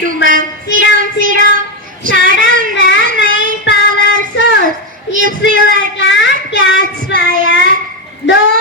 do, ma'am? Sit down, sit down. Shut down the main power source. If your car catches fire, don't